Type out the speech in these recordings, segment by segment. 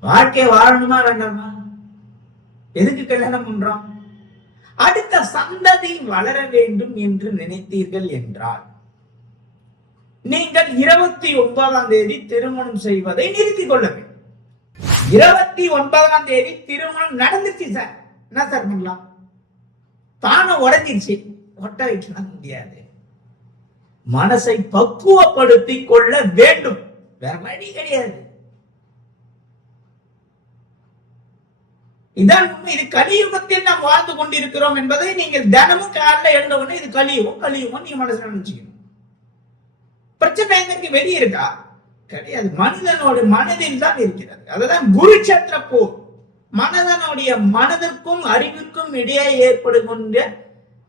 வாழ்க்கை வாழணுமா வேண்டாமா? எதுக்கு கல்யாணம் பண்றோம்? அடுத்த சந்ததி வளர வேண்டும் என்று நினைத்தீர்கள் என்றால் நீங்கள் இருபத்தி ஒன்பதாம் தேதி திருமணம் செய்வதை நிறுத்திக் கொள்ள வேண்டும். இருபத்தி ஒன்பதாம் தேதி திருமணம் நடந்துச்சு சார். என்ன சார் பண்ணலாம்? தானே உடைஞ்சிருச்சு. ஒட்ட வைக்கலாம் முடியாது. மனசை பக்குவப்படுத்தி கொள்ள வேண்டும். வேற வழி கிடையாது. இதான் உண்மை. இது கலியுகத்தில் நாம் வாழ்ந்து கொண்டிருக்கிறோம் என்பதை நீங்கள் தினமும் காலைல எழுந்த உடனே இது கலியுகம் கலியுகம் நீங்க மனசுல நினைச்சுக்கணும். பிரச்சனை எங்களுக்கு வெளியே இருக்கா? கிடையாது. மனிதனோட மனதில் தான் இருக்கிறது. அதுதான் குருச்சத்திர போர். மனதனுடைய மனதிற்கும் அறிவிற்கும் இடையே ஏற்படுகின்ற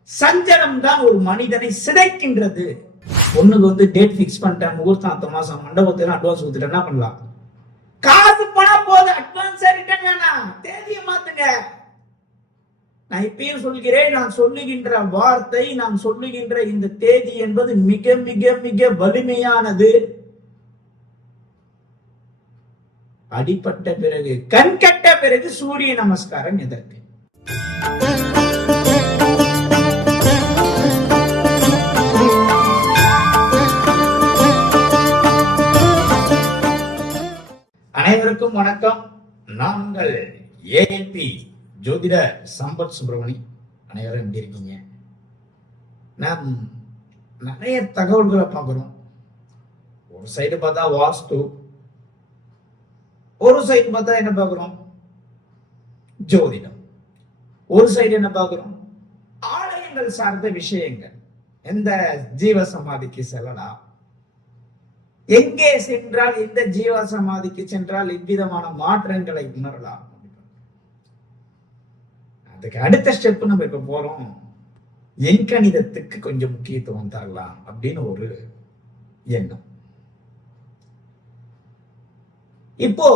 சஞ்சலம் தான் ஒரு மனிதனை சிதைக்கின்றது. பொண்ணுக்கு வந்து டேட் பிக்ஸ் பண்ணிட்டேன் முகூர்த்தம் அத்த மாசம் மண்டபத்துல அட்வான்ஸ் கொடுத்துட்டு என்ன பண்ணலாம்? காசு பணம் போதும் வேணாம். தேதியை மாத்துங்க. நான் இப்பயும் சொல்கிறேன் நான் சொல்லுகின்ற வார்த்தை நான் சொல்லுகின்ற இந்த தேதி என்பது மிக மிக மிக வலிமையானது. அடிப்பட்ட பிறகு கண் கட்ட பிறகு சூரிய நமஸ்காரம் எதற்கு? அனைவருக்கும் வணக்கம். நாங்கள் ஏஎல்பி ஜோதிட சம்பத் சுப்பிரமணி அனைவரும் எப்படி இருக்கீங்க? நாம் நிறைய தகவல்களை பார்க்குறோம். ஒரு சைடு பார்த்தா வாஸ்து ஒரு சைடு பார்த்தா என்ன பார்க்குறோம்? ஜோதிடம். ஒரு சைடு என்ன பார்க்குறோம்? ஆலயங்கள் சார்ந்த விஷயங்கள். எந்த ஜீவ சமாதிக்கு செல்லலாம்? எங்கே சென்றால் இந்த ஜீவ சமாதிக்கு சென்றால் இவ்விதமான மாற்றங்களை உணரலாம்? அதுக்கு அடுத்த ஸ்டெப் நம்ம இப்ப போறோம். எண்கணிதத்துக்கு கொஞ்சம் முக்கியத்துவம் தரலாம் அப்படின்னு ஒரு எண்ணம். இப்போ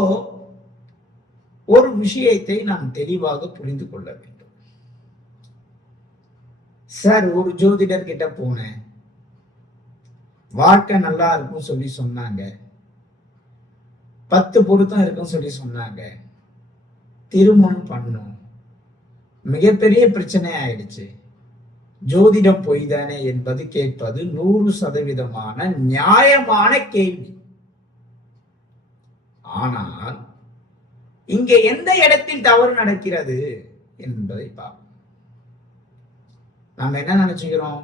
ஒரு விஷயத்தை நாம் தெளிவாக புரிந்து கொள்ள வேண்டும். சார் ஒரு ஜோதிடர் கிட்ட போனேன். வாழ்க்கை நல்லா இருக்கும் சொல்லி சொன்னாங்க. பத்து பொருத்தம் இருக்கும் சொல்லி சொன்னாங்க. திருமணம் பண்ணும். மிகப்பெரிய பிரச்சனை ஆயிடுச்சு. ஜோதிடம் பொய் தானே என்பது கேட்பது நூறு சதவீதமான நியாயமான கேள்வி. ஆனால் இங்கே எந்த இடத்தில் தவறு நடக்கிறது என்பதை பார்ப்போம். நம்ம என்ன நினைச்சுக்கிறோம்?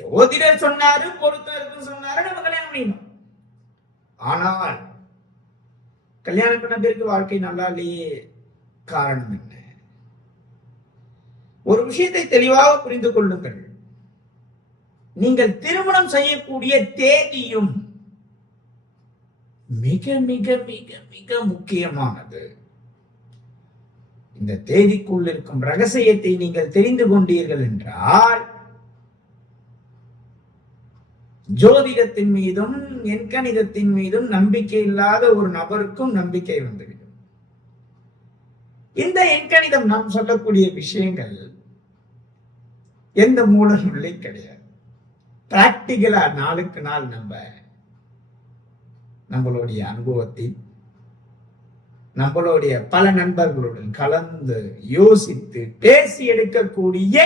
ஜோதிடர் சொன்னாரு பொருத்தம் இருக்குன்னு சொன்னாரு நம்ம கல்யாணம் பண்ணிக்கணும் ஆனால் கல்யாணம் பண்ண பேருக்கு வாழ்க்கை நல்லா இல்லையே காரணம் என்ன? ஒரு விஷயத்தை தெளிவாக புரிந்து கொள்ளுங்கள். நீங்கள் திருமணம் செய்யக்கூடிய தேதியும் மிக மிக மிக மிக முக்கியமானது. இந்த தேதிக்குள் இருக்கும் ரகசியத்தை நீங்கள் தெரிந்து கொண்டீர்கள் என்றால் ஜோதிடத்தின் மீதும் எண்கணிதத்தின் மீதும் நம்பிக்கை இல்லாத ஒரு நபருக்கும் நம்பிக்கை வந்துவிடும். இந்த எண்கணிதம் நாம் சொல்லக்கூடிய விஷயங்கள் எந்த மூல கிடையாது. பிராக்டிக்கலா நாளுக்கு நாள் நம்ம நம்மளுடைய அனுபவத்தில் நம்மளுடைய பல நண்பர்களுடன் கலந்து யோசித்து பேசி எடுக்கக்கூடிய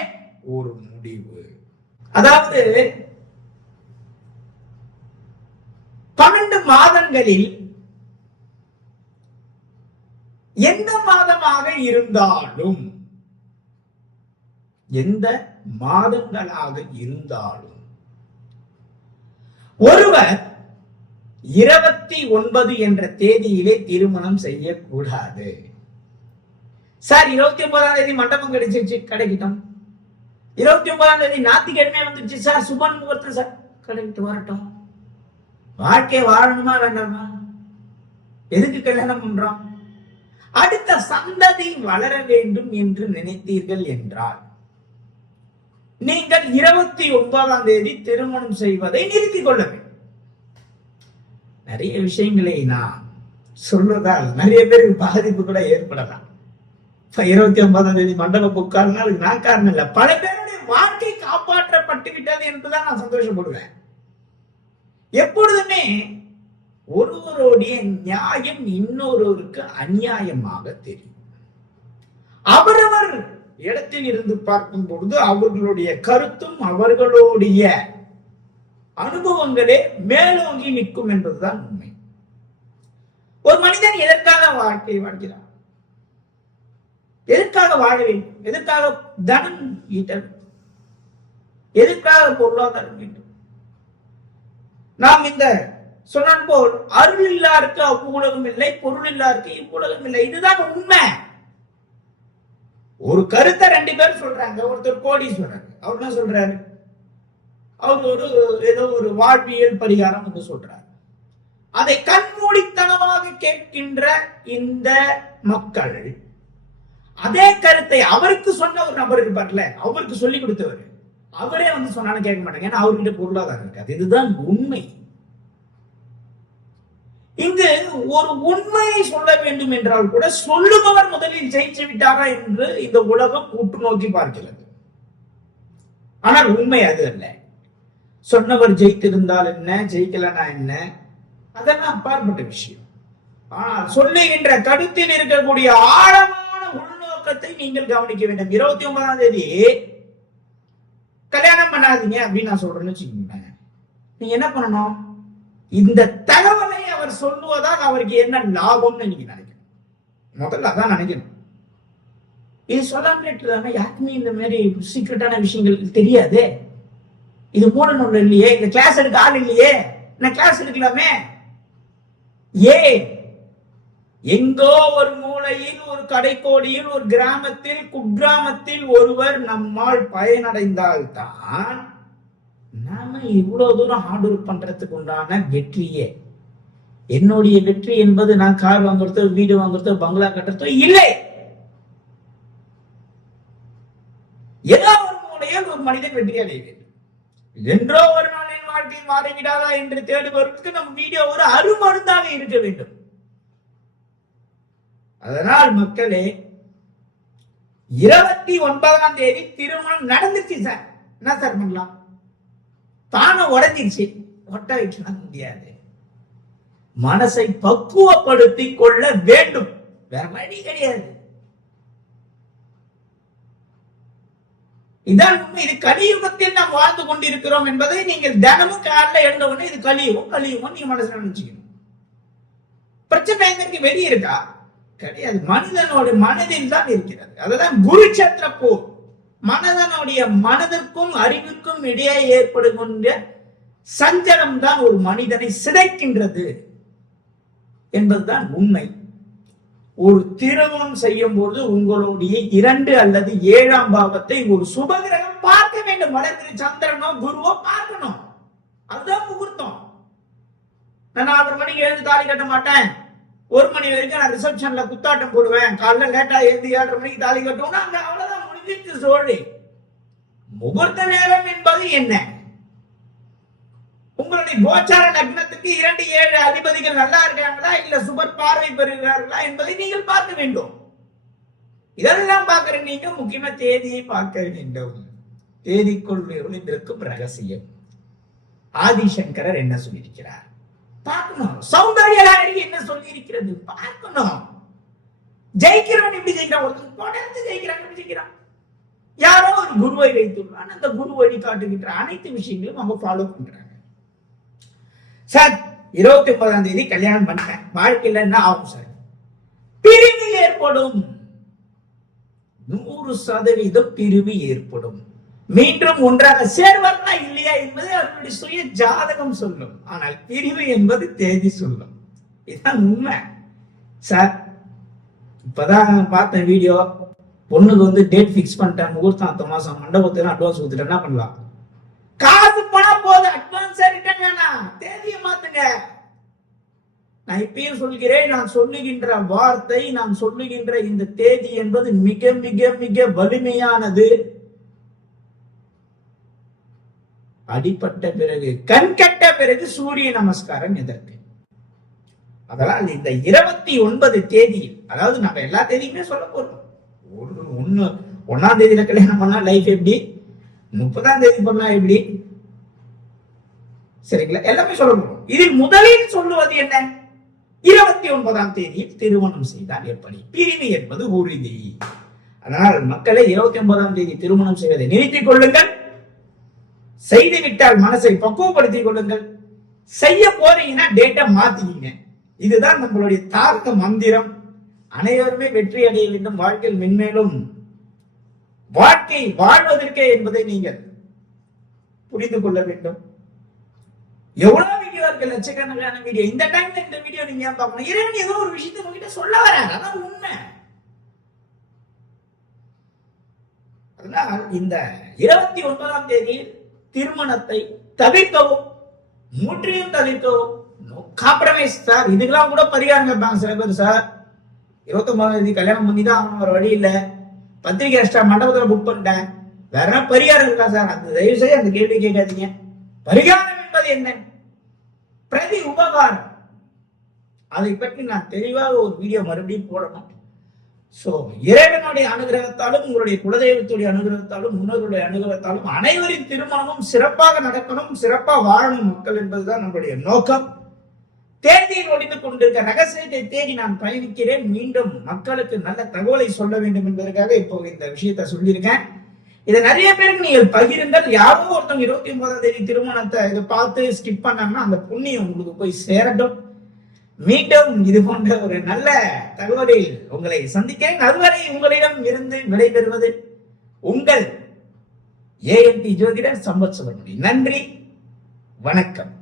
ஒரு முடிவு. அதாவது பன்னெண்டு மாதங்களில் எந்த மாதமாக இருந்தாலும் எந்த மாதங்களாக இருந்தாலும் ஒருவர் இருபத்தி ஒன்பது என்ற தேதியிலே திருமணம் செய்யக்கூடாது. சார் இருபத்தி ஒன்பதாம் தேதி மண்டபம் கிடைச்சிருச்சு கிடைக்கட்டும். இருபத்தி ஒன்பதாம் தேதி ஞாயிற்றுக்கிழமை வந்துருச்சு சார் சுபன் முகூர்த்தம் சார் கிடைக்கிட்டு வரட்டும். வாழ்க்கை வாழணுமா வேண்டாமா? எதுக்கு கல்யாணம் பண்றோம்? அடுத்த சந்ததி வளர வேண்டும் என்று நினைத்தீர்கள் என்றால் நீங்கள் இருபத்தி ஒன்பதாம் தேதி திருமணம் செய்வதை நிறுத்திக் கொள்ள வேண்டும். நிறைய விஷயங்களை நான் சொல்வதால் நிறைய பேருக்கு பாதிப்பு கூட ஏற்படலாம். இருபத்தி ஒன்பதாம் தேதி மண்டபம் புக்காருன்னா அதுக்கு நான் காரணம் இல்லை. பல பேருடைய வாழ்க்கை காப்பாற்றப்பட்டு விட்டது என்றுதான் நான் சந்தோஷப்படுவேன். எப்பொழுதுமே ஒருவருடைய நியாயம் இன்னொருவருக்கு அநியாயமாக தெரியும். அவரவர் இடத்தில் இருந்து பார்க்கும் பொழுது அவர்களுடைய கருத்தும் அவர்களுடைய அனுபவங்களே மேலோங்கி நிற்கும் என்பதுதான் உண்மை. ஒரு மனிதன் எதற்காக வாழ்க்கையை வாழ்கிறான்? எதற்காக வாழ வேண்டும்? எதற்காக தனம் ஈட்ட எதற்காக பொருளாதாரம் வேண்டும்? நாம் இந்த சொன்ன போல் அருள் இல்லாருக்கு அவ்வுலகம் இல்லை பொருள் இல்லாருக்கு இவ்வுலகம் இல்லை. இதுதான் உண்மை. ஒரு கருத்தை ரெண்டு பேர் சொல்றாங்க. ஒருத்தர் கோடீஸ்வரர். அவர் என்ன சொல்றாரு? அவர் ஒரு ஏதோ ஒரு வாழ்வியல் பரிகாரம் என்று சொல்றார். அதை கண்மூடித்தனமாக கேட்கின்ற இந்த மக்கள் அதே கருத்தை அவருக்கு சொன்ன ஒரு நபர் இருப்பார்ல அவருக்கு சொல்லி கொடுத்தவர். அவரே வந்து சொன்னாலும் கேட்க மாட்டாங்க. ஏன்னா அவர்கிட்ட பொருளாதாரம் இருக்காது. இதுதான் உண்மை. இங்கு ஒரு உண்மையை சொல்ல வேண்டும் என்றால் கூட சொல்லுபவர் முதலில் ஜெயிச்சு விட்டாரா என்று இந்த உலகம் உற்று நோக்கி பார்க்கிறது. ஆனால் உண்மை அது அல்ல. சொன்னவர் ஜெயித்திருந்தால் என்ன ஜெயிக்கலனா என்ன? அதெல்லாம் அப்பாற்பட்ட விஷயம். ஆனால் சொல்லுகின்ற கருத்தில் இருக்கக்கூடிய ஆழமான உள்நோக்கத்தை நீங்கள் கவனிக்க வேண்டும். இருபத்தி ஒன்பதாம் தேதி கல்யாணம் பண்ணாதீங்க அப்படின்னு நான் சொல்றேன்னு வச்சுக்கோங்க நீங்க என்ன பண்ணணும்? இந்த தகவலை அவர் சொல்லுவதால் அவருக்கு என்ன லாபம்னு நீங்க நினைக்கணும். முதல்ல அதான் நினைக்கணும். இது சொல்லாம தானே யாருக்குமே இந்த மாதிரி சீக்ரெட்டான விஷயங்கள் தெரியாதே. இது மூல நூல் இல்லையே. இந்த கிளாஸ் எடுக்க ஆள் இல்லையே. நான் கிளாஸ் எடுக்கலாமே. ஏ எங்கோ ஒரு மூலையில் ஒரு கடைக்கோடியில் ஒரு கிராமத்தில் குக்கிராமத்தில் ஒருவர் நம்மால் பயனடைந்தால்தான் நாம இவ்வளவு தூரம் ஹார்ட் ஒர்க் பண்றதுக்கு உண்டான வெற்றியே. என்னுடைய வெற்றி என்பது நான் கார் வாங்குறதோ வீடு வாங்குறதோ பங்களா கட்டுறதோ இல்லை. ஏதோ ஒரு மூலையில் ஒரு மனிதன் வெற்றி அடைய வேண்டும். என்றோ ஒரு நாள் என் வாழ்க்கை மாறிவிடாதா என்று தேடுபவர்களுக்கு நம் வீடியோ ஒரு அருமருந்தாக இருக்க வேண்டும். அதனால் மக்களே இருபத்தி ஒன்பதாம் தேதி திருமணம் நடந்துச்சு சார். என்ன சார் பண்ணலாம்? தானே உடஞ்சிருச்சு. ஒட்ட வைக்கலாம் முடியாது. மனசை பக்குவப்படுத்தி கொள்ள வேண்டும். வேற வழி கிடையாது. இதான் உண்மை. இது கலியுகத்தில் நாம் வாழ்ந்து கொண்டிருக்கிறோம் என்பதை நீங்கள் தினமும் காலைல எழுந்த உடனே இது கலியுகம் கலியுகம் நீங்க மனசுல நினைச்சுக்கணும். பிரச்சனை எங்களுக்கு வெளியே இருக்கா? கிடையாது. மனிதனோட மனதில் தான் இருக்கிறது. அதுதான் குருச்சத்திர போர் மனதனுடைய மனதிற்கும் அறிவுக்கும் இடையே ஏற்படுகின்ற சஞ்சலம் தான் ஒரு மனிதனை சிதைக்கின்றது என்பதுதான் உண்மை. ஒரு திருமணம் செய்யும் போது உங்களுடைய இரண்டு அல்லது ஏழாம் பாவத்தை ஒரு சுபகிரகம் பார்க்க வேண்டும். வளர்ந்து சந்திரனோ குருவோ பார்க்கணும். அதுதான் முகூர்த்தம். நான் நாலு மணிக்கு எழுந்து தாலி கட்ட மாட்டேன். ஒரு மணி வரைக்கும் நான் ரிசப்ஷன்ல குத்தாட்டம் போடுவேன். காலைல லேட்டா எழுந்து ஏழரை மணிக்கு தாலி கட்டுவோம்னா அங்க அவ்வளவுதான் முடிஞ்சிச்சு சோழி. முகூர்த்த நேரம் என்பது என்ன? உங்களுடைய கோச்சார லக்னத்துக்கு இரண்டு ஏழு அதிபதிகள் நல்லா இருக்காங்களா? இல்ல சுபர் பார்வை பெறுகிறார்களா என்பதை நீங்கள் பார்க்க வேண்டும். இதெல்லாம் பார்க்கிற நீங்க முக்கியமா தேதியை பார்க்க வேண்டும். தேதிக்குள் ஒளிந்திருக்கும் ரகசியம். ஆதிசங்கரர் என்ன சொல்லியிருக்கிறார்? பார்க்கணும். சௌந்தர்யலாரி என்ன சொல்லி இருக்கிறது பார்க்கணும். ஜெயிக்கிறவன் எப்படி ஜெயிக்கிறான்? ஒருத்தன் தொடர்ந்து ஜெயிக்கிறான். எப்படி ஜெயிக்கிறான்? யாரோ ஒரு குருவை வைத்துள்ளான். அந்த குரு வழி காட்டுகின்ற அனைத்து விஷயங்களும் அவங்க ஃபாலோ பண்றாங்க. சார் இருபத்தி ஒன்பதாம் தேதி கல்யாணம் பண்ணிட்டேன் வாழ்க்கையில என்ன ஆகும் சார்? பிரிவு ஏற்படும். நூறு சதவீதம் பிரிவு ஏற்படும். மீண்டும் ஒன்றாக சேர்வார்களா இல்லையா என்பது அவர்களுடைய சுய ஜாதகம் சொல்லும். ஆனால் பிரிவு என்பது தேதி சொல்லும். இதுதான் உண்மை. சார் இப்பதான் பார்த்தேன் வீடியோ பொண்ணுக்கு வந்து டேட் ஃபிக்ஸ் பண்ணிட்டேன் முகூர்த்தம் அத்த மாசம் மண்டபத்துக்கு அட்வான்ஸ் கொடுத்துட்டு என்ன பண்ணலாம்? காசு பணம் போது அட்வான்ஸ் ரிட்டர்ன் வேணாம். தேதியை மாத்துங்க. நான் இப்பயும் சொல்கிறேன் நான் சொல்லுகின்ற வார்த்தை நான் சொல்லுகின்ற இந்த தேதி என்பது மிக மிக மிக வலிமையானது. அடிப்பட்ட பிறகு கண் கட்ட பிறகு சூரிய நமஸ்காரம் எதற்கு? அதனால் இந்த இருபத்தி ஒன்பது தேதி அதாவது நம்ம எல்லா தேதியுமே சொல்ல போறோம். ஒரு ஒண்ணு ஒன்னாம் தேதியில கல்யாணம் பண்ணா லைஃப் எப்படி? முப்பதாம் தேதி பண்ணா எப்படி? சரிங்களா? எல்லாமே சொல்ல போறோம். இதில் முதலில் சொல்லுவது என்ன? இருபத்தி ஒன்பதாம் தேதியில் திருமணம் செய்தால் எப்படி? பிரிவு என்பது உறுதி. அதனால் மக்களை இருபத்தி ஒன்பதாம் தேதி திருமணம் செய்வதை நிறுத்திக் கொள்ளுங்கள். செய்து விட்டால் மனசை பக்குவப்படுத்திக் கொள்ளுங்கள். செய்ய போறீங்கன்னா டேட்டை மாத்திக்கிங்க. இதுதான் நம்மளுடைய தாக்க மந்திரம். அனைவருமே வெற்றி அடைய வேண்டும். வாழ்க்கையில் மென்மேலும் வாழ்க்கை வாழ்வதற்கே என்பதை நீங்கள் புரிந்து கொள்ள வேண்டும். எவ்வளவு வீடியோ இருக்கு லட்சக்கணக்கான வீடியோ இந்த டைம்ல இந்த வீடியோ நீங்க ஏன் பார்க்கணும்? இறைவன் ஏதோ ஒரு விஷயத்தை உங்ககிட்ட சொல்ல வராங்க அதான் உண்மை. அதனால் இந்த இருபத்தி ஒன்பதாம் தேதியில் திருமணத்தை தவிர்க்கவும் முற்றிலும் தவிர்க்கவும் காம்ப்ரமைஸ் சார் இதுக்கெல்லாம் கூட பரிகாரம் கேட்பாங்க சில பேர் சார் இருபத்தொன்பதாம் தேதி கல்யாணம் பண்ணி தான் ஆகணும் ஒரு வழி இல்லை. பத்திரிகை எக்ஸ்ட்ரா மண்டபத்தில் புக் பண்ணிட்டேன். வேற என்ன பரிகாரம் இருக்கா சார் அந்த தயவு செய்து அந்த கேள்வி கேட்காதீங்க. பரிகாரம் என்பது என்ன? பிரதி உபகாரம். அதை பற்றி நான் தெளிவாக ஒரு வீடியோ மறுபடியும் போடணும். சோ இறைவனுடைய அனுகிரகத்தாலும் உங்களுடைய குலதெய்வத்துடைய அனுகிரகத்தாலும் முன்னோருடைய அனுகிரகத்தாலும் அனைவரின் திருமணமும் சிறப்பாக நடக்கணும் சிறப்பாக வாழணும் மக்கள் என்பதுதான் நம்மளுடைய நோக்கம். தேதியில் ஒளிந்து கொண்டிருக்க ரகசியத்தை தேடி நான் பயணிக்கிறேன். மீண்டும் மக்களுக்கு நல்ல தகவலை சொல்ல வேண்டும் என்பதற்காக இப்போ இந்த விஷயத்தை சொல்லியிருக்கேன். இதை நிறைய பேருக்கு நீங்கள் பகிருங்கள். யாரோ ஒருத்தவங்க இருபத்தி ஒன்பதாம் தேதி திருமணத்தை இதை பார்த்து ஸ்கிப் பண்ணாங்கன்னா அந்த புண்ணியம் உங்களுக்கு போய் சேரட்டும். மீண்டும் இது போன்ற ஒரு நல்ல தகவலில் உங்களை சந்திக்கிறேன். அதுவரை உங்களிடம் இருந்து விடைபெறுவது உங்கள் ஏஎன்டி ஜோதிடர் சம்பத் சுப்பிரமணியன். நன்றி. வணக்கம்.